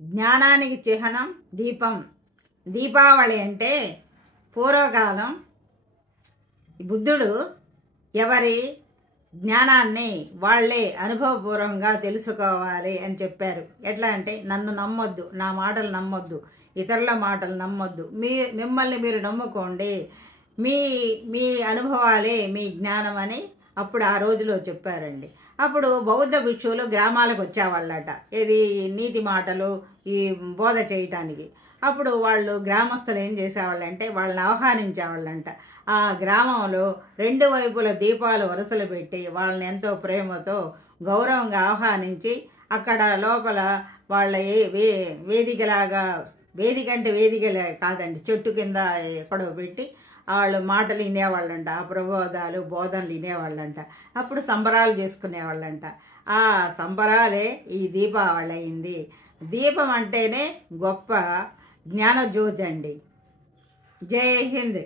జ్ఞానానికి చిహ్నం దీపం. దీపావళి అంటే పూర్వకాలం బుద్ధుడు ఎవరి జ్ఞానాన్ని వాళ్ళే అనుభవపూర్వకంగా తెలుసుకోవాలి అని చెప్పారు. ఎట్లా అంటే, నన్ను నమ్మొద్దు, నా మాటలు నమ్మొద్దు, ఇతరుల మాటలు నమ్మొద్దు, మిమ్మల్ని మీరు నమ్ముకోండి, మీ మీ అనుభవాలే మీ జ్ఞానం అని అప్పుడు ఆ రోజులో చెప్పారండి. అప్పుడు బౌద్ధ భిక్షువులు గ్రామాలకు వచ్చేవాళ్ళట, ఇది నీతి మాటలు ఈ బోధ చేయటానికి. అప్పుడు వాళ్ళు గ్రామస్తులు ఏం చేసేవాళ్ళంటే వాళ్ళని ఆహ్వానించేవాళ్ళంట. ఆ గ్రామంలో రెండు వైపుల దీపాలు వరుసలు పెట్టి వాళ్ళని ఎంతో ప్రేమతో గౌరవంగా ఆహ్వానించి అక్కడ లోపల వాళ్ళ వేదికలాగా, వేదిక అంటే వేదికలే కాదండి, చెట్టు కింద ఎక్కడో పెట్టి వాళ్ళు మాటలు వినేవాళ్ళంట, ఆ ప్రబోధాలు బోధనలు వినేవాళ్ళంట. అప్పుడు సంబరాలు చేసుకునేవాళ్ళంట. ఆ సంబరాలే ఈ దీపావళి అయింది. దీపం అంటేనే గొప్ప జ్ఞానజ్యోతి అండి. జై హింద్.